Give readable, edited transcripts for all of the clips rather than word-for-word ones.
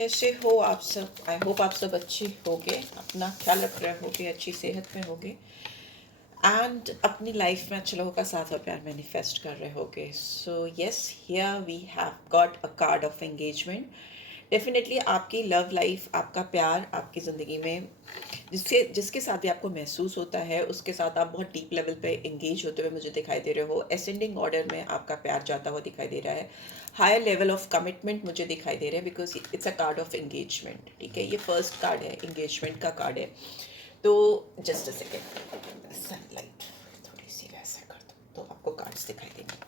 कैसे हो आप सब? आई होप आप सब अच्छे होगे, अपना ख्याल रख रहे होगे, अच्छी सेहत में होगे एंड अपनी लाइफ में अच्छे लोगों का साथ और प्यार मैनिफेस्ट कर रहे होगे. So yes, here we have got a card of engagement. Definitely आपकी लव लाइफ, आपका प्यार आपकी ज़िंदगी में जिसके जिसके साथ भी आपको महसूस होता है उसके साथ आप बहुत डीप लेवल पे एंगेज होते हुए मुझे दिखाई दे रहे हो. असेंडिंग ऑर्डर में आपका प्यार जाता हुआ दिखाई दे रहा है. हायर लेवल ऑफ कमिटमेंट मुझे दिखाई दे रहा है because it's a card of engagement. ठीक है, ये फर्स्ट कार्ड है, एंगेजमेंट का कार्ड है. तो जस्ट अ सेकेंड, सनलाइट थोड़ी सी वैसे कर दो तो आपको कार्ड्स दिखाई देंगे.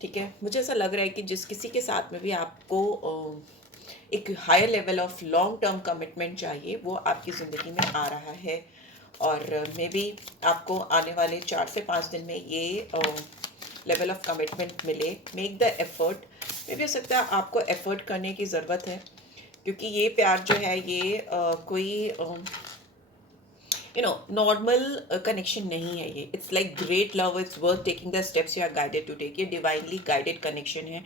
ठीक है, मुझे ऐसा लग रहा है कि जिस किसी के साथ में भी आपको एक higher level of long term commitment चाहिए वो आपकी ज़िंदगी में आ रहा है. और मे बी आपको आने वाले 4 से 5 दिन में ये लेवल ऑफ कमिटमेंट मिले. Make the effort. मे भी हो सकता है आपको एफर्ट करने की ज़रूरत है क्योंकि ये प्यार जो है ये कोई नॉर्मल कनेक्शन नहीं है. ये it's like great love, it's worth taking the steps you are guided to take. ये डिवाइनली गाइडेड कनेक्शन है,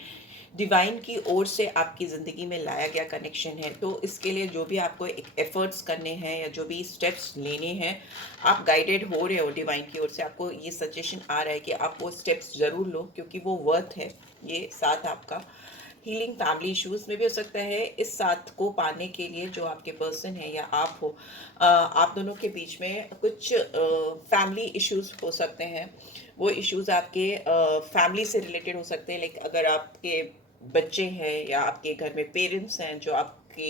डिवाइन की ओर से आपकी ज़िंदगी में लाया गया कनेक्शन है. तो इसके लिए जो भी आपको एक एफर्ट्स करने हैं या जो भी स्टेप्स लेने हैं, आप गाइडेड हो रहे हो डिवाइन की ओर से. आपको ये सजेशन आ रहा है कि आप वो स्टेप्स ज़रूर लो क्योंकि वो वर्थ है ये साथ आपका. हीलिंग फैमिली इश्यूज में भी हो सकता है. इस साथ को पाने के लिए जो आपके पर्सन है या आप हो, आप दोनों के बीच में कुछ फैमिली इश्यूज हो सकते हैं. वो इश्यूज आपके फैमिली से रिलेटेड हो सकते हैं. लाइक अगर आपके बच्चे हैं या आपके घर में पेरेंट्स हैं जो आपके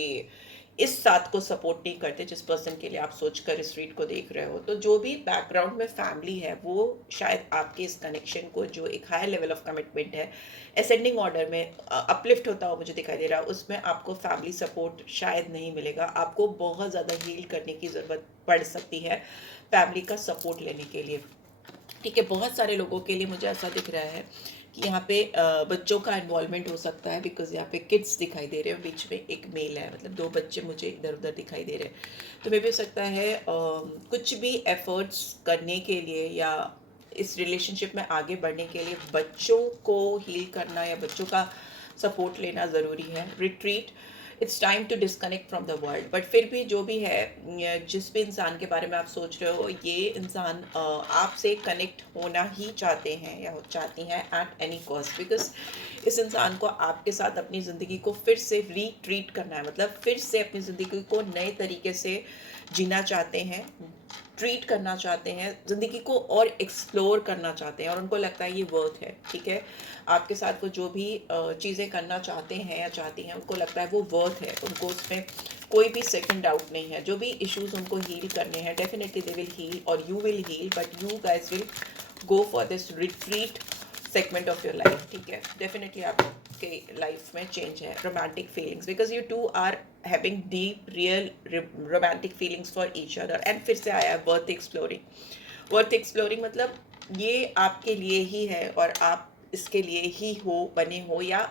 इस साथ को सपोर्ट नहीं करते, जिस पर्सन के लिए आप सोचकर इस रीड को देख रहे हो, तो जो भी बैकग्राउंड में फैमिली है वो शायद आपके इस कनेक्शन को, जो एक हायर लेवल ऑफ कमिटमेंट है, असेंडिंग ऑर्डर में अपलिफ्ट होता हुआ मुझे दिखाई दे रहा है. उसमें आपको फैमिली सपोर्ट शायद नहीं मिलेगा. आपको बहुत ज़्यादा हील करने की ज़रूरत पड़ सकती है फैमिली का सपोर्ट लेने के लिए. ठीक है, बहुत सारे लोगों के लिए मुझे ऐसा दिख रहा है कि यहाँ पे बच्चों का इन्वॉल्वमेंट हो सकता है बिकॉज यहाँ पे किड्स दिखाई दे रहे हैं. बीच में एक मेल है, मतलब 2 बच्चे मुझे इधर उधर दिखाई दे रहे हैं. तो मे भी हो सकता है कुछ भी एफर्ट्स करने के लिए या इस रिलेशनशिप में आगे बढ़ने के लिए बच्चों को हील करना या बच्चों का सपोर्ट लेना ज़रूरी है. Retreat, it's time to disconnect from the world. But फिर भी जो भी है, जिस भी इंसान के बारे में आप सोच रहे हो, ये इंसान आपसे कनेक्ट होना ही चाहते हैं या चाहती हैं एट एनी कॉस्ट. बिकॉज इस इंसान को आपके साथ अपनी ज़िंदगी को फिर से रीट्रीट करना है, मतलब फिर से अपनी ज़िंदगी को नए तरीके से जीना चाहते हैं, ट्रीट करना चाहते हैं, ज़िंदगी को और एक्सप्लोर करना चाहते हैं और उनको लगता है ये वर्थ है. ठीक है, आपके साथ वो जो भी चीज़ें करना चाहते हैं या चाहती हैं, उनको लगता है वो वर्थ है. उनको उसमें कोई भी सेकंड डाउट नहीं है. जो भी इश्यूज उनको हील करने हैं, डेफिनेटली दे विल हील और you will heal. But you guys will go for this retreat segment of your life. ठीक है, डेफिनेटली आपके लाइफ में चेंज है. Romantic feelings, because you two are having deep real romantic feelings for each other. And फिर से आया worth exploring. Worth exploring मतलब ये आपके लिए ही है और आप इसके लिए ही हो, बने हो, या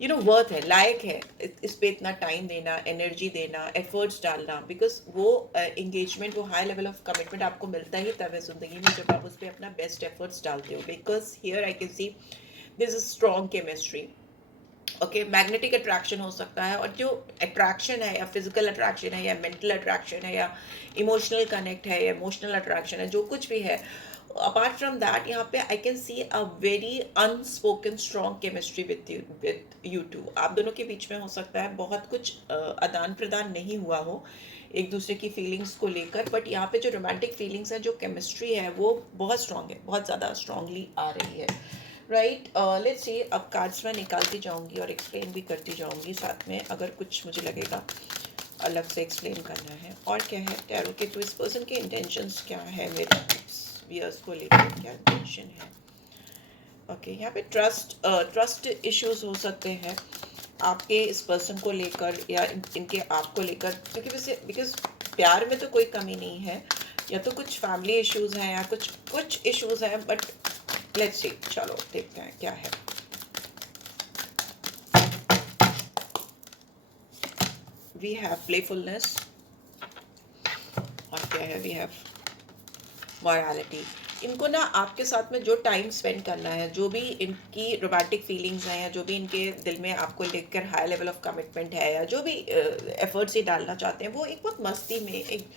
वर्थ है, लायक है इस पे इतना टाइम देना, एनर्जी देना, एफर्ट्स डालना. बिकॉज वो एंगेजमेंट, वो हाई लेवल ऑफ कमिटमेंट आपको मिलता ही तब है ज़िंदगी में जब आप उस पर अपना बेस्ट एफर्ट्स डालते हो. Because here I can see this is strong chemistry. Okay, magnetic attraction हो सकता है और जो अट्रैक्शन है या फिजिकल अट्रैक्शन है या मेंटल अट्रैक्शन है या इमोशनल कनेक्ट है या इमोशनल अट्रैक्शन है, जो कुछ भी है, अपार्ट फ्रॉम दैट यहाँ पे I can see a very unspoken strong chemistry with you two. आप दोनों के बीच में हो सकता है बहुत कुछ आदान प्रदान नहीं हुआ हो एक दूसरे की फीलिंग्स को लेकर, बट यहाँ पे जो रोमांटिक फीलिंग्स है, जो केमिस्ट्री है, वो बहुत स्ट्रॉन्ग है, बहुत ज़्यादा स्ट्रॉन्गली आ रही है. Right, let's see. अब कार्ड्स में निकालती जाऊंगी और एक्सप्लेन भी करती जाऊंगी साथ में, अगर कुछ मुझे लगेगा अलग से एक्सप्लेन करना है. और क्या है टैरो के, तो इस पर्सन के इंटेंशंस क्या है, मेरे व्यूअर्स को लेकर क्या इंटेंशन है. ओके, यहाँ पे ट्रस्ट इश्यूज हो सकते हैं आपके इस पर्सन को लेकर या इनके आपको लेकर, क्योंकि वैसे बिकॉज प्यार में तो कोई कमी नहीं है, या तो कुछ फैमिली इश्यूज हैं या कुछ इश्यूज हैं. बट लेट्स सी, चलो देखते हैं क्या है. वी हैव प्लेफुलनेस और क्या है, वी हैव मॉरलिटी. इनको ना आपके साथ में जो टाइम स्पेंड करना है, जो भी इनकी रोमांटिक फीलिंग्स हैं या जो भी इनके दिल में आपको लेकर हाई लेवल ऑफ कमिटमेंट है या जो भी एफर्ट्स ये डालना चाहते हैं, वो एक बहुत मस्ती में, एक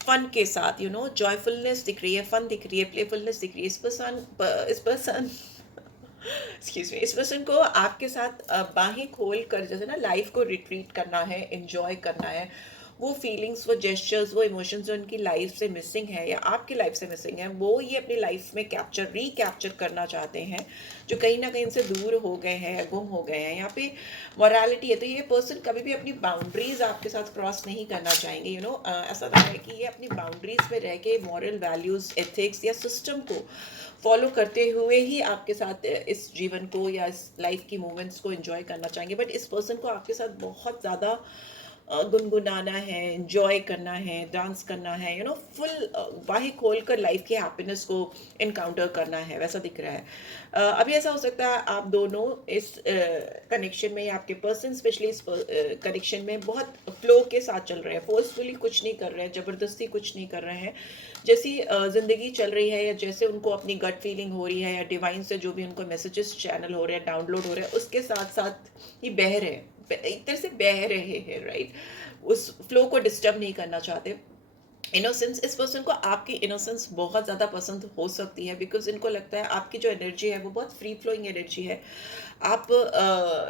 फन के साथ, जॉयफुलनेस दिख रही है, फन दिख रही है, प्लेफुलनेस दिख रही है। इस पर्सन एक्सक्यूज मी, इस पर्सन को आपके साथ बाहें खोल कर, जैसे ना लाइफ को रिट्रीट करना है, एंजॉय करना है, वो फीलिंग्स, वो जेस्चर्स, वो इमोशंस जो उनकी लाइफ से मिसिंग है या आपकी लाइफ से मिसिंग है, वो ये अपनी लाइफ में रिकैप्चर करना चाहते हैं, जो कहीं ना कहीं से दूर हो गए हैं, गुम हो गए हैं। यहाँ पे मॉरलिटी है, तो ये पर्सन कभी भी अपनी बाउंड्रीज आपके साथ क्रॉस नहीं करना चाहेंगे। ऐसा लग रहा है कि ये अपनी बाउंड्रीज में रह के मॉरल वैल्यूज, एथिक्स या सिस्टम को फॉलो करते हुए ही आपके साथ इस जीवन को या इस लाइफ की मोमेंट्स को एंजॉय करना चाहेंगे। बट इस पर्सन को आपके साथ बहुत ज़्यादा गुनगुनाना है, एंजॉय करना है, डांस करना है, फुल बाहें खोल कर लाइफ की हैप्पीनेस को इनकाउंटर करना है, वैसा दिख रहा है। अभी ऐसा हो सकता है आप दोनों इस कनेक्शन में या आपके पर्सन स्पेशली इस कनेक्शन में बहुत फ्लो के साथ चल रहे हैं, फोर्सफुली कुछ नहीं कर रहे हैं, ज़बरदस्ती कुछ नहीं कर रहे हैं। जैसी ज़िंदगी चल रही है या जैसे उनको अपनी गट फीलिंग हो रही है या डिवाइन से जो भी उनको मैसेजेस चैनल हो रहे हैं, डाउनलोड हो रहे हैं, उसके साथ साथ ही बह रहे हैं, एक तरह से बह रहे हैं, राइट। उस फ्लो को डिस्टर्ब नहीं करना चाहते। इनोसेंस, इस पर्सन को आपकी इनोसेंस बहुत ज़्यादा पसंद हो सकती है, बिकॉज इनको लगता है आपकी जो एनर्जी है वो बहुत फ्री फ्लोइंग एनर्जी है। आप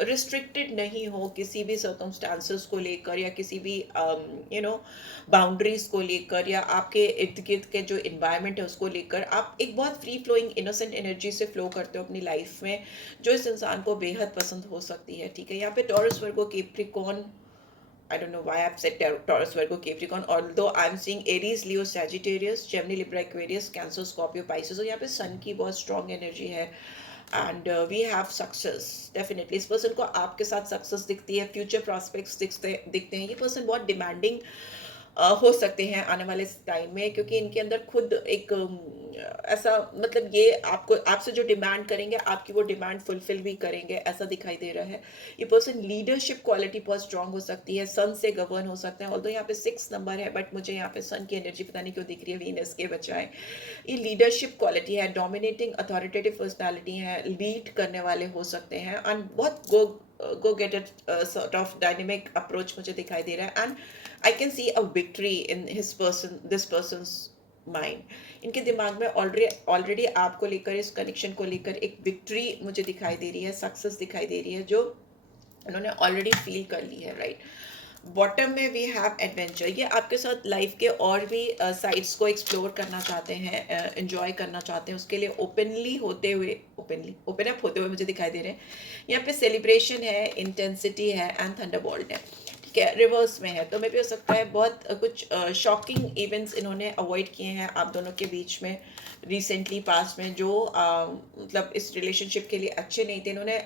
रिस्ट्रिक्टेड नहीं हो किसी भी सर्कमस्टांसेस को लेकर या किसी भी बाउंड्रीज को लेकर या आपके इर्द गिर्द के जो इन्वायरमेंट है उसको लेकर। आप एक बहुत फ्री फ्लोइंग इनोसेंट एनर्जी से फ्लो करते हो अपनी लाइफ में, जो इस इंसान को बेहद पसंद हो सकती है। ठीक है, यहाँ पे taurus, Virgo, Capricorn, I don't know why I've said Taurus, Virgo, Capricorn. Although I'm seeing Aries, Leo, Sagittarius, Gemini, Libra, Aquarius, Cancer, Scorpio, Pisces. तो यहाँ पे सन की बहुत स्ट्रॉन्ग एनर्जी है and we have success. Definitely इस person को आपके साथ सक्सेस दिखती है, फ्यूचर प्रॉस्पेक्ट्स दिखते हैं। ये पर्सन बहुत डिमांडिंग हो सकते हैं आने वाले टाइम में, क्योंकि इनके अंदर खुद एक ऐसा, मतलब ये आपको, आपसे जो डिमांड करेंगे आपकी वो डिमांड फुलफिल भी करेंगे, ऐसा दिखाई दे रहा है। ये पर्सन लीडरशिप क्वालिटी बहुत स्ट्रांग हो सकती है, सन से गवर्न हो सकते हैं। ऑल्दो यहाँ पे 6 नंबर है, बट मुझे यहाँ पे सन की एनर्जी पता नहीं क्यों दिख रही है वीनस के बजाय। ये लीडरशिप क्वालिटी है, डोमिनेटिंग अथॉरिटेटिव पर्सनैलिटी है, लीड करने वाले हो सकते हैं एंड बहुत go get it sort of dynamic approach मुझे दिखाई दे रहा है। And I can see a victory in this persons mind. इनके दिमाग में ऑलरेडी आपको लेकर, इस कनेक्शन को लेकर एक विक्ट्री मुझे दिखाई दे रही है, सक्सेस दिखाई दे रही है, जो उन्होंने ऑलरेडी फील कर ली है, राइट। बॉटम में वी हैव एडवेंचर। ये आपके साथ लाइफ के और भी साइड्स को एक्सप्लोर करना चाहते हैं, एंजॉय करना चाहते हैं, उसके लिए ओपन अप होते हुए मुझे दिखाई दे रहे हैं। यहाँ पे सेलिब्रेशन है, इंटेंसिटी है एंड थंडरबोल्ट है। ठीक है, रिवर्स में है, तो मे भी हो सकता है बहुत कुछ शॉकिंग इवेंट्स इन्होंने अवॉइड किए हैं आप दोनों के बीच में रिसेंटली पास्ट में, जो मतलब इस रिलेशनशिप के लिए अच्छे नहीं थे। इन्होंने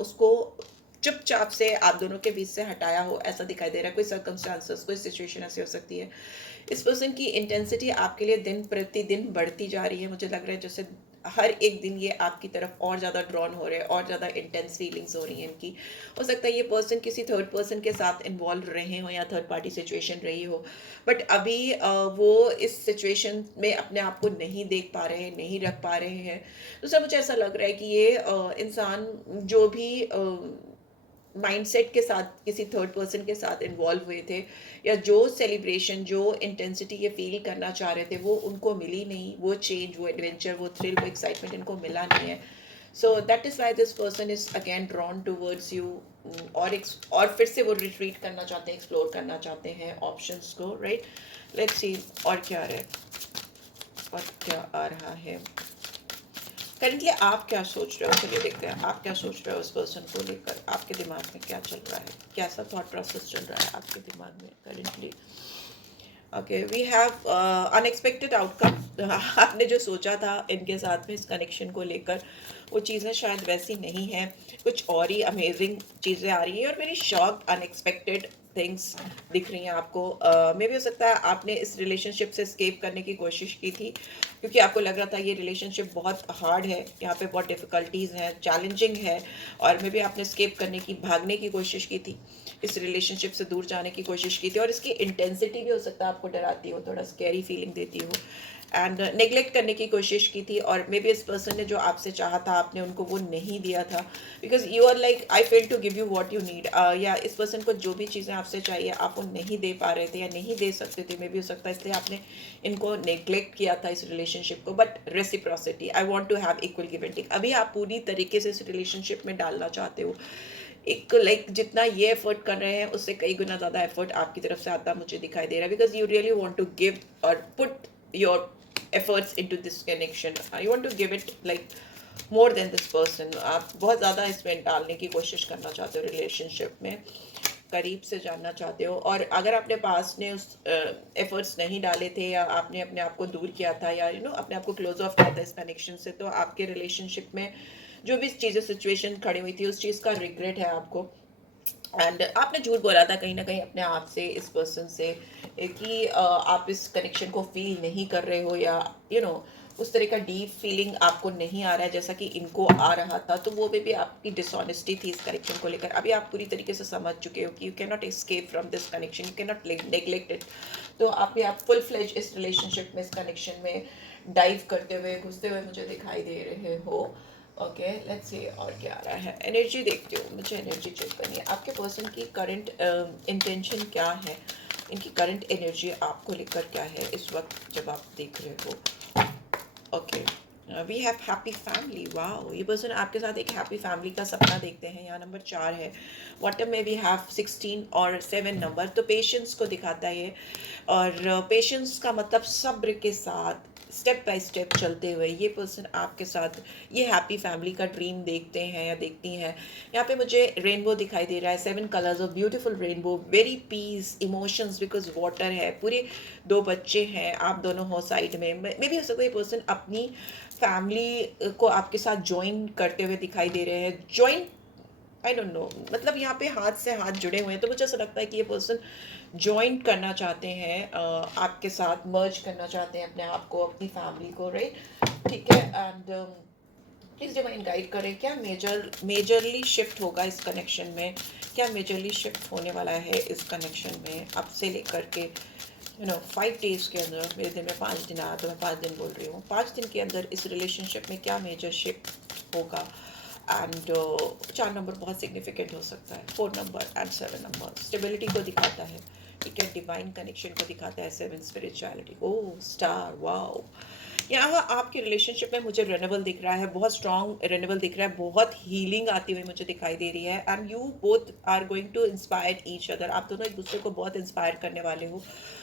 उसको चुपचाप से आप दोनों के बीच से हटाया हो, ऐसा दिखाई दे रहा है। कोई सर्कमस्टांसेस, कोई सिचुएशन ऐसी हो सकती है। इस पर्सन की इंटेंसिटी आपके लिए दिन प्रतिदिन बढ़ती जा रही है। मुझे लग रहा है जैसे हर एक दिन ये आपकी तरफ और ज़्यादा ड्रॉन हो रहे हैं, और ज़्यादा इंटेंस फीलिंग्स हो रही हैं इनकी। हो सकता है ये पर्सन किसी थर्ड पर्सन के साथ इन्वॉल्व रहे हो या थर्ड पार्टी सिचुएशन रही हो, बट अभी वो इस सिचुएशन में अपने आप को नहीं देख पा रहे हैं, नहीं रख पा रहे हैं। तो सर मुझे ऐसा लग रहा है कि ये इंसान जो भी माइंडसेट के साथ किसी थर्ड पर्सन के साथ इन्वॉल्व हुए थे, या जो सेलिब्रेशन, जो इंटेंसिटी ये फील करना चाह रहे थे, वो उनको मिली नहीं। वो चेंज, वो एडवेंचर, वो थ्रिल, वो एक्साइटमेंट इनको मिला नहीं है। So that is why this person is again drawn towards you, और फिर से वो रिट्रीट करना चाहते हैं, एक्सप्लोर करना चाहते हैं ऑप्शंस को, राइट। लेट्स सी और क्या है, और क्या आ रहा है करेंटली। आप क्या सोच रहे हो, चलिए देखते हैं आप क्या सोच रहे हो उस पर्सन को लेकर। आपके दिमाग में क्या चल रहा है, कैसा थॉट प्रोसेस चल रहा है आपके दिमाग में currently. Okay, we have unexpected outcome. आपने जो सोचा था इनके साथ में इस कनेक्शन को लेकर, वो चीज़ें शायद वैसी नहीं हैं, कुछ और ही अमेजिंग चीज़ें आ रही हैं और वेरी शॉक अनएक्सपेक्टेड थिंग्स दिख रही हैं आपको। मे भी हो सकता है आपने इस रिलेशनशिप से स्केप करने की कोशिश की थी, क्योंकि आपको लग रहा था ये रिलेशनशिप बहुत हार्ड है, यहाँ पे बहुत डिफ़िकल्टीज़ हैं, चैलेंजिंग है, और मे भी आपने स्केप करने की, भागने की कोशिश की थी, इस रिलेशनशिप से दूर जाने की कोशिश की थी। और इसकी इंटेंसिटी भी हो सकता है आपको डराती हो, थोड़ा स्कैरी फीलिंग देती हो। एंड नेग्लेक्ट करने की कोशिश की थी, और मे बी इस पर्सन ने जो आपसे चाहा था आपने उनको वो नहीं दिया था, because you are like I fail to give you what you need, या इस पर्सन को जो भी चीज़ें आपसे चाहिए आप वो नहीं दे पा रहे थे या नहीं दे सकते थे, मे बी हो सकता है इसलिए आपने इनको नेग्लेक्ट किया था इस रिलेशनशिप को। But reciprocity, I want to have equal give and take, अभी आप पूरी तरीके से इस रिलेशनशिप में डालना चाहते हो, एक लाइक जितना ये एफर्ट कर रहे हैं उससे कई गुना ज़्यादा एफर्ट आपकी तरफ से आता मुझे दिखाई दे रहा है, because you really want to give or put your efforts into this connection. You want to give it like more than this person. आप बहुत ज़्यादा इसमें डालने की कोशिश करना चाहते हो, रिलेशनशिप में करीब से जानना चाहते हो, और अगर आपने पास ने उस एफर्ट्स नहीं डाले थे या आपने अपने आप को दूर किया था या अपने आप को क्लोज ऑफ किया था इस कनेक्शन से, तो आपके रिलेशनशिप में जो भी चीज़ें सिचुएशन खड़ी हुई थी उस चीज़ का रिग्रेट है आपको, एंड आपने झूठ बोला था कहीं ना कहीं अपने आप से इस पर्सन से कि आप इस कनेक्शन को फील नहीं कर रहे हो, या उस तरह का डीप फीलिंग आपको नहीं आ रहा है जैसा कि इनको आ रहा था, तो वो भी आपकी डिसऑनेस्टी थी इस कनेक्शन को लेकर। अभी आप पूरी तरीके से समझ चुके हो कि you can not escape from this connection, you can not neglect it, तो आप फुल फ्लेज इस रिलेशनशिप में, इस कनेक्शन में डाइव करते हुए, घुसते हुए मुझे दिखाई दे रहे हो। ओके, लेट्स सी और क्या आ रहा है। एनर्जी देखते हो, मुझे एनर्जी चेक करनी है। आपके पर्सन की करंट इंटेंशन क्या है, इनकी करंट एनर्जी आपको लेकर क्या है इस वक्त जब आप देख रहे हो। Okay, we have happy family. Wow, ये पर्सन आपके साथ एक हैप्पी फैमिली का सपना देखते हैं। यहाँ नंबर 4 है, बॉटम में भी हैव 16 और 7 नंबर, तो पेशेंस को दिखाता है, और पेशेंस का मतलब सब्र के साथ स्टेप बाय स्टेप चलते हुए ये पर्सन आपके साथ ये हैप्पी फैमिली का ड्रीम देखते हैं या देखती हैं। यहाँ पे मुझे रेनबो दिखाई दे रहा है, 7 colours of beautiful rainbow, very peace emotions, because water है, पूरे 2 बच्चे हैं, आप दोनों हो साइड में, मे भी हो सकता है ये पर्सन अपनी फैमिली को आपके साथ ज्वाइन करते हुए दिखाई दे रहे हैं। ज्वाइन, आई डोंट नो, मतलब यहाँ पे हाथ से हाथ जुड़े हुए हैं, तो मुझे ऐसा लगता है कि ये पर्सन ज्वाइन करना चाहते हैं आपके साथ, मर्ज करना चाहते हैं अपने आप को, अपनी फैमिली को, राइट? ठीक है, एंड प्लीज डिवाइन गाइड करें, क्या मेजरली शिफ्ट होगा इस कनेक्शन में, क्या मेजरली शिफ्ट होने वाला है इस कनेक्शन में अब से लेकर के 5 डेज के अंदर। मेरे दिन में 5 दिन आया तो मैं 5 दिन बोल रही हूँ, 5 दिन के अंदर इस रिलेशनशिप में क्या मेजर शिफ्ट होगा। एंड 4 नंबर बहुत सिग्निफिकेंट हो सकता है, 4 नंबर एंड 7 नंबर स्टेबिलिटी को दिखाता है, ठीक है, डिवाइन कनेक्शन को दिखाता है, 7 स्पिरिचुअलिटी, ओह स्टार, वाओ। यहाँ आपके रिलेशनशिप में मुझे रेनेबल दिख रहा है, बहुत स्ट्रॉन्ग रेनेबल दिख रहा है, बहुत हीलिंग आती हुई मुझे दिखाई दे रही है, and you both are going to inspire each other, आप दोनों एक दूसरे को बहुत इंस्पायर करने वाले हो,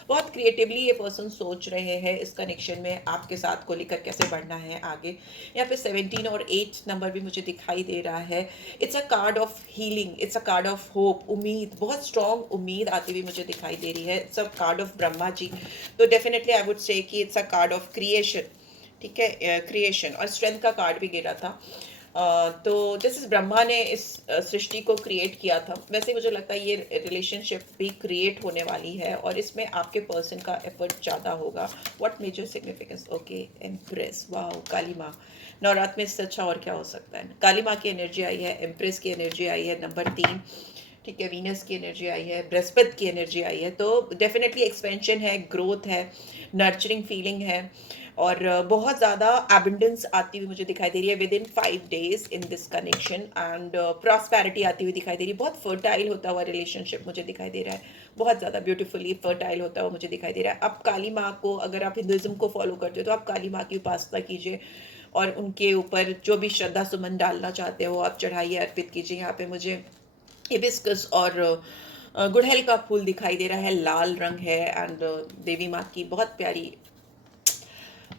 बहुत क्रिएटिवली ये पर्सन सोच रहे हैं इस कनेक्शन में आपके साथ को लेकर कैसे बढ़ना है आगे। यहाँ पे 17 और 8 नंबर भी मुझे दिखाई दे रहा है, it's a card of healing, it's a card of hope, उम्मीद, बहुत स्ट्रॉन्ग उम्मीद आती हुई मुझे दिखाई दे रही है, it's a card of Brahma ji, तो डेफिनेटली आई वुड से कि it's a card of creation, ठीक है, क्रिएशन, और स्ट्रेंथ का कार्ड भी गिरा था, तो दिस इज ब्रह्मा ने इस सृष्टि को क्रिएट किया था। वैसे मुझे लगता है ये रिलेशनशिप भी क्रिएट होने वाली है और इसमें आपके पर्सन का एफर्ट ज़्यादा होगा। What major significance, okay, empress, wow, Kali माँ, नवरात्र में इससे अच्छा और क्या हो सकता है। काली माँ की एनर्जी आई है, एम्प्रेस की एनर्जी आई है, नंबर 3, ठीक है, वीनस की एनर्जी आई है, बृहस्पति की एनर्जी आई है, तो डेफिनेटली एक्सपेंशन है, ग्रोथ है, नर्चरिंग फीलिंग है, और बहुत ज़्यादा एबंडेंस आती हुई मुझे दिखाई दे रही है with in 5 days in this connection, and prosperity आती हुई दिखाई दे रही है, बहुत फर्टाइल होता हुआ रिलेशनशिप मुझे दिखाई दे रहा है, बहुत ज़्यादा ब्यूटीफुली फर्टाइल होता हुआ मुझे दिखाई दे रहा है। अब काली माँ को, अगर आप हिंदुज़म को फॉलो करते हो तो आप काली माँ की उपासना कीजिए और उनके ऊपर जो भी श्रद्धा सुमन डालना चाहते हो आप चढ़ाइए, अर्पित कीजिए। यहाँ पे मुझे हिबिस्कस और गुड़हल का फूल दिखाई दे रहा है, लाल रंग है, एंड देवी माँ की बहुत प्यारी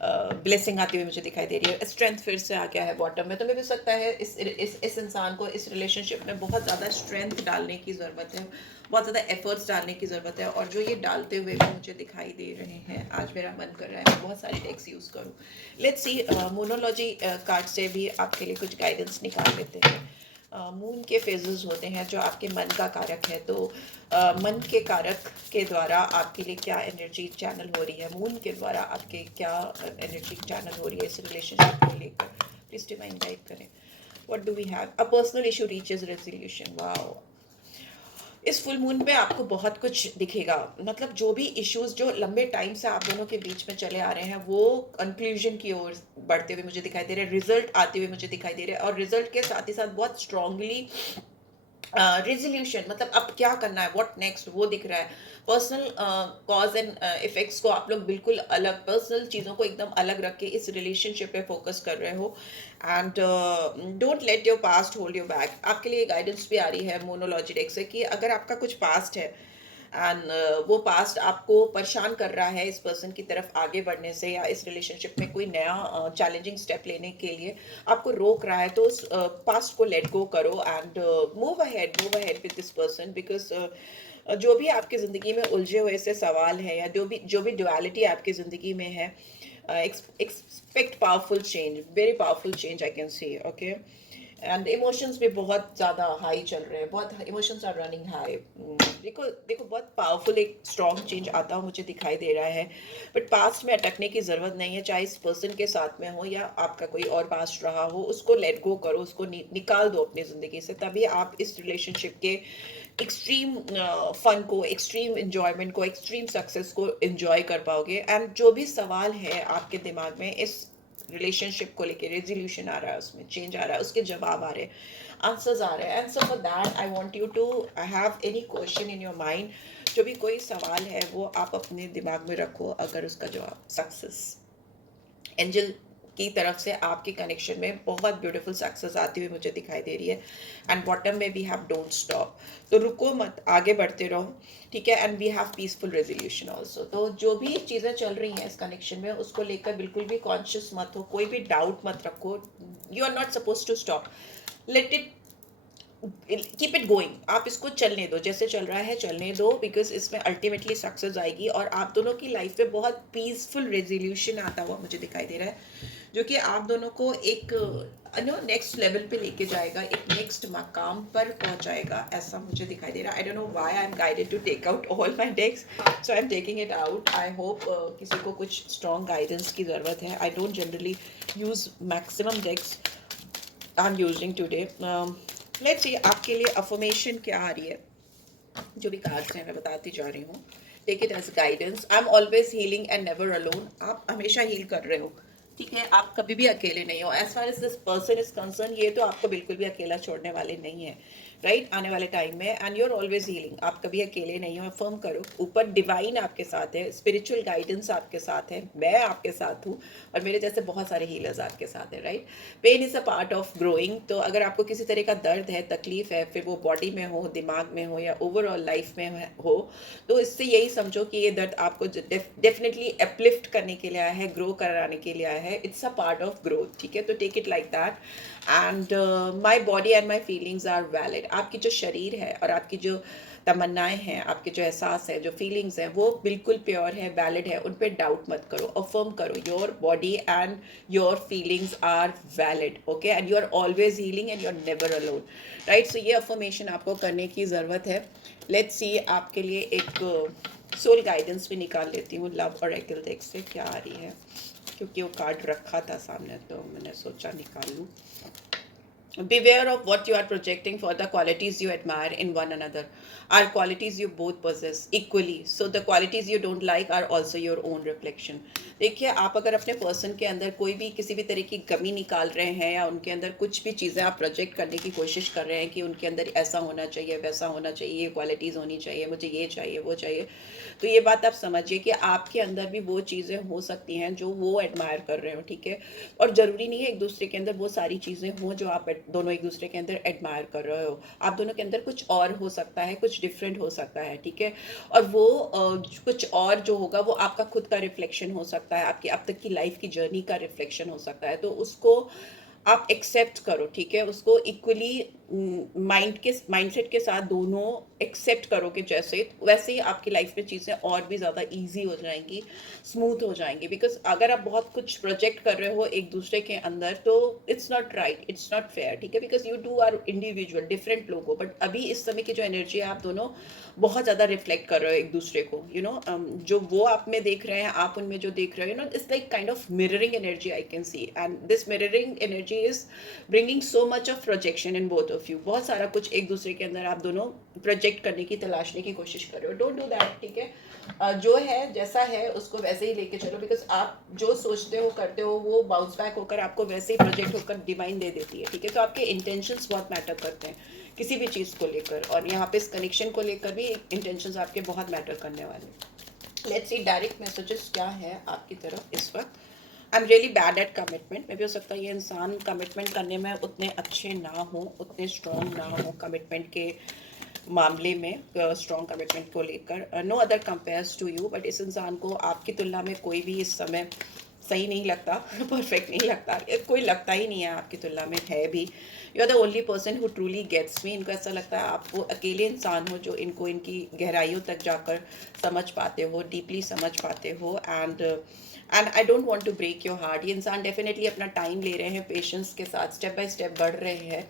ब्लेसिंग आती हुई मुझे दिखाई दे रही है। स्ट्रेंथ फिर से आ गया है बॉटम में, तो मुझे भी सकता है इस इंसान को इस रिलेशनशिप में बहुत ज़्यादा स्ट्रेंथ डालने की ज़रूरत है, बहुत ज़्यादा एफर्ट्स डालने की ज़रूरत है, और जो ये डालते हुए भी मुझे दिखाई दे रहे हैं। आज मेरा मन कर रहा है मैं बहुत सारे टेक्स यूज़ करूँ। लेट्स सी, मोनोलॉजी कार्ड से भी आपके लिए कुछ गाइडेंस निकाल लेते हैं। मून के फेजेस होते हैं जो आपके मन का कारक है, तो मन के कारक के द्वारा आपके लिए क्या एनर्जी चैनल हो रही है, मून के द्वारा आपके क्या एनर्जी चैनल हो रही है इस रिलेशनशिप को लेकर, प्लीज डिवाइन गाइड करें। What do we have, a personal issue reaches resolution, wow, इस फुल मून पे आपको बहुत कुछ दिखेगा, मतलब जो भी इश्यूज जो लंबे टाइम से आप दोनों के बीच में चले आ रहे हैं वो कंक्लूजन की ओर बढ़ते हुए मुझे दिखाई दे रहे हैं, रिजल्ट आते हुए मुझे दिखाई दे रहे हैं, और रिजल्ट के साथ ही साथ बहुत स्ट्रांगली रेजोल्यूशन, मतलब अब क्या करना है, व्हाट नेक्स्ट, वो दिख रहा है। पर्सनल कॉज एंड इफेक्ट्स को आप लोग बिल्कुल अलग, पर्सनल चीज़ों को एकदम अलग रख के इस रिलेशनशिप पे फोकस कर रहे हो। And don't let your past hold you back. आपके लिए गाइडेंस भी आ रही है मोनोलॉजी डेक से कि अगर आपका कुछ पास्ट है एंड वो पास्ट आपको परेशान कर रहा है इस पर्सन की तरफ आगे बढ़ने से, या इस रिलेशनशिप में कोई नया चैलेंजिंग स्टेप लेने के लिए आपको रोक रहा है, तो उस पास्ट को लेट गो करो and move ahead with this person, because जो भी आपकी ज़िंदगी में उलझे हुए से सवाल हैं, या जो भी डुअलिटी आपकी ज़िंदगी में है, expect powerful change, very powerful change I can C, okay. And emotions भी बहुत ज़्यादा हाई चल रहे हैं, बहुत इमोशंस आर रनिंग हाई। देखो देखो, बहुत पावरफुल एक स्ट्रॉन्ग चेंज आता हुआ मुझे दिखाई दे रहा है, बट पास्ट में अटकने की ज़रूरत नहीं है, चाहे इस पर्सन के साथ में हो या आपका कोई और पास्ट रहा हो, उसको लेट गो करो, उसको निकाल दो अपनी ज़िंदगी से, तभी आप इस रिलेशनशिप के एक्सट्रीम फन को, एक्सट्रीम इंजॉयमेंट को, एक्सट्रीम सक्सेस को एंजॉय कर पाओगे। एंड जो भी सवाल है आपके दिमाग में इस रिलेशनशिप को लेके, रेजोल्यूशन आ रहा है, उसमें चेंज आ रहा है, उसके जवाब आ रहे हैं, आंसर्स आ रहे हैं। And so for that I want you to have any question in your mind, जो भी कोई सवाल है वो आप अपने दिमाग में रखो, अगर उसका जवाब सक्सेस, एंजल की तरफ से आपके कनेक्शन में बहुत ब्यूटीफुल सक्सेस आती हुई मुझे दिखाई दे रही है। एंड बॉटम में वी हैव डोंट स्टॉप, तो रुको मत, आगे बढ़ते रहो, ठीक है। And we have peaceful resolution also. तो जो भी चीज़ें चल रही हैं इस कनेक्शन में, उसको लेकर बिल्कुल भी कॉन्शियस मत हो, कोई भी डाउट मत रखो, you are not suppose to stop, let it, keep it going, आप इसको चलने दो, जैसे चल रहा है चलने दो, बिकॉज इसमें अल्टीमेटली सक्सेस आएगी, और आप दोनों की लाइफ में बहुत पीसफुल रेजोल्यूशन आता हुआ मुझे दिखाई दे रहा है, जो कि आप दोनों को एक नेक्स्ट लेवल पे लेके जाएगा, एक नेक्स्ट मकाम पर पहुंचाएगा, ऐसा मुझे दिखाई दे रहा है। I don't know why I am guided to take out all my decks, so I am taking it out. I hope किसी को कुछ स्ट्रॉन्ग गाइडेंस की ज़रूरत है। I don't generally use maximum decks I am using today. Let's see आपके लिए affirmation क्या आ रही है, जो भी कार्ड्स हैं मैं बताती जा रही हूँ। Take it as guidance. I am always healing and never alone. आप हमेशा हील कर रहे हो, ठीक है, आप कभी भी अकेले नहीं हो। As far as this person is concern, ये तो आपको बिल्कुल भी अकेला छोड़ने वाले नहीं है, राइट, आने वाले टाइम में। And you are always healing, आप कभी अकेले नहीं हो, अफर्म करो। ऊपर डिवाइन आपके साथ है, स्पिरिचुअल गाइडेंस आपके साथ है, मैं आपके साथ हूँ, और मेरे जैसे बहुत सारे हीलर्स आपके साथ है, right. Pain is a part of growing. तो अगर आपको किसी तरह का दर्द है, तकलीफ है, फिर वो बॉडी में हो, दिमाग में हो, या ओवरऑल लाइफ में हो, तो इससे यही समझो कि ये दर्द आपको डेफिनेटली अपलिफ्ट करने के लिए आया है, ग्रो कराने के लिए आया है। It's a part of growth, ठीक है, तो take it like that. And my body and my feelings are valid. आपकी जो शरीर है और आपकी जो तमन्नाएं हैं, आपके जो एहसास है, जो फीलिंग्स हैं, वो बिल्कुल प्योर है, वैलिड है, उन पर डाउट मत करो, अफर्म करो। Your body and your feelings are valid, okay, and you are always healing and you are never alone, right. So ये अफर्मेशन आपको करने की ज़रूरत है। लेट्स सी आपके लिए एक सोल गाइडेंस भी निकाल लेती हूँ लव ऑरेकल डेक से, क्या आ रही है, क्योंकि वो कार्ड रखा था सामने तो मैंने सोचा निकाल लूँ। Beware of what you are projecting for the qualities you admire in one another are qualities you both possess equally. So the qualities you don't like are also your own reflection. देखिए, आप अगर अपने person के अंदर कोई भी किसी भी तरह की कमी निकाल रहे हैं, या उनके अंदर कुछ भी चीज़ें आप प्रोजेक्ट करने की कोशिश कर रहे हैं कि उनके अंदर ऐसा होना चाहिए, वैसा होना चाहिए, ये क्वालिटीज़ होनी चाहिए, मुझे ये चाहिए, वो चाहिए, तो ये बात आप समझिए कि आपके अंदर भी वो चीज़ें हो सकती हैं जो वो एडमायर कर रहे हो, ठीक है। और ज़रूरी नहीं है एक दूसरे के अंदर वो सारी चीज़ें हों जो आप दोनों एक दूसरे के अंदर एडमायर कर रहे हो। आप दोनों के अंदर कुछ और हो सकता है, कुछ डिफरेंट हो सकता है, ठीक है। और वो कुछ और जो होगा वो आपका खुद का रिफ्लेक्शन हो सकता है, आपकी अब तक की लाइफ की जर्नी का रिफ्लेक्शन हो सकता है। तो उसको आप एक्सेप्ट करो, ठीक है, उसको इक्वली माइंडसेट के साथ दोनों एक्सेप्ट करोगे, जैसे वैसे ही आपकी लाइफ में चीज़ें और भी ज़्यादा इजी हो जाएंगी, स्मूथ हो जाएंगी। बिकॉज अगर आप बहुत कुछ प्रोजेक्ट कर रहे हो एक दूसरे के अंदर, तो it's not right, it's not fair, ठीक है, because you two are individual, different लोगो। बट अभी इस समय की जो एनर्जी है, आप दोनों बहुत ज़्यादा रिफ्लेक्ट कर रहे हो एक दूसरे को, जो वो आप में देख रहे हैं, आप उनमें जो देख रहे हो, it's like kind of mirroring energy I can C. And this mirroring energy is bringing so much of projection in both of you, बहुत सारा कुछ एक दूसरे के अंदर आप दोनों प्रोजेक्ट करने की, तलाशने की कोशिश कर रहे हो। डोंट डू दैट, ठीक है। जो है जैसा है उसको वैसे ही लेके चलो, बिकॉज आप जो सोचते हो करते हो वो बाउंस बैक होकर आपको वैसे ही प्रोजेक्ट होकर डिवाइन दे देती है, ठीक है। तो आपके इंटेंशंस बहुत मैटर करते हैं किसी भी चीज़ को लेकर, और यहाँ पे इस कनेक्शन को लेकर भी इंटेंशंस आपके बहुत मैटर करने वाले। लेट्स सी डायरेक्ट मैसेजेस क्या है आपकी तरफ इस वक्त। I am really bad at commitment. मे भी हो सकता है ये इंसान कमिटमेंट करने में उतने अच्छे ना हो, उतने स्ट्रॉन्ग ना हो कमिटमेंट के मामले में, स्ट्रॉन्ग कमिटमेंट को लेकर। No other compares to you, but इस इंसान को आपकी तुलना में कोई भी इस समय सही नहीं लगता, परफेक्ट नहीं लगता, कोई लगता ही नहीं है आपकी तुलना में है भी। You are the only person who truly gets me. इनको ऐसा लगता है आप वो अकेले इंसान हो जो इनको इनकी गहराइयों तक जाकर समझ पाते हो, डीपली समझ पाते हो। And I don't want to break your heart. ये इंसान डेफिनेटली अपना टाइम ले रहे हैं, पेशेंस के साथ स्टेप बाय स्टेप बढ़ रहे हैं,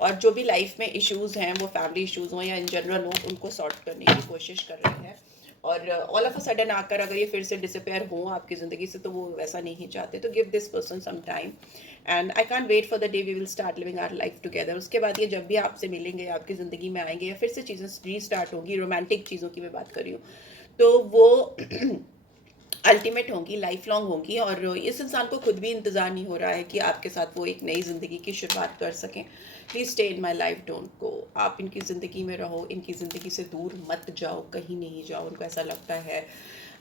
और जो भी लाइफ में इश्यूज़ हैं, वो फैमिली इश्यूज़ हों या इन जनरल हो, उनको सॉर्ट करने की कोशिश कर रहे हैं। और ऑल ऑफ अ सडन आकर अगर ये फिर से डिसअपेयर हो आपकी ज़िंदगी से, तो वो वैसा नहीं चाहते। तो give this person some time, and I can't wait for the day we will start living our life together. उसके बाद ये जब भी आपसे मिलेंगे, आपकी ज़िंदगी में आएंगे, या फिर से चीज़ें रीस्टार्ट होंगी, रोमांटिक चीज़ों की मैं बात कर रही हूँ, तो वो अल्टीमेट होंगी, लाइफ लॉन्ग होंगी। और इस इंसान को खुद भी इंतज़ार नहीं हो रहा है कि आपके साथ वो एक नई ज़िंदगी की शुरुआत कर सकें। Please stay in my life, don't go. आप इनकी ज़िंदगी में रहो, इनकी ज़िंदगी से दूर मत जाओ, कहीं नहीं जाओ। उनको ऐसा लगता है,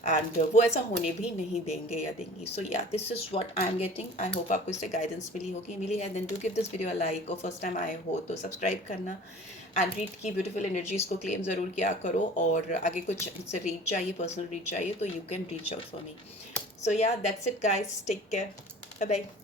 एंड वो ऐसा होने भी नहीं देंगे या देंगी। So yeah, this is what I am getting. I hope आपको इससे गाइडेंस मिली होगी। मिली है then do give this video a like, और फर्स्ट टाइम आए हो तो सब्सक्राइब करना, एंड रीड की ब्यूटीफुल एनर्जीज को क्लेम ज़रूर किया करो। और आगे कुछ मुझसे रीड चाहिए, पर्सनल रीड चाहिए, तो you can reach out for me. So yeah, that's it guys. Take care. Bye bye.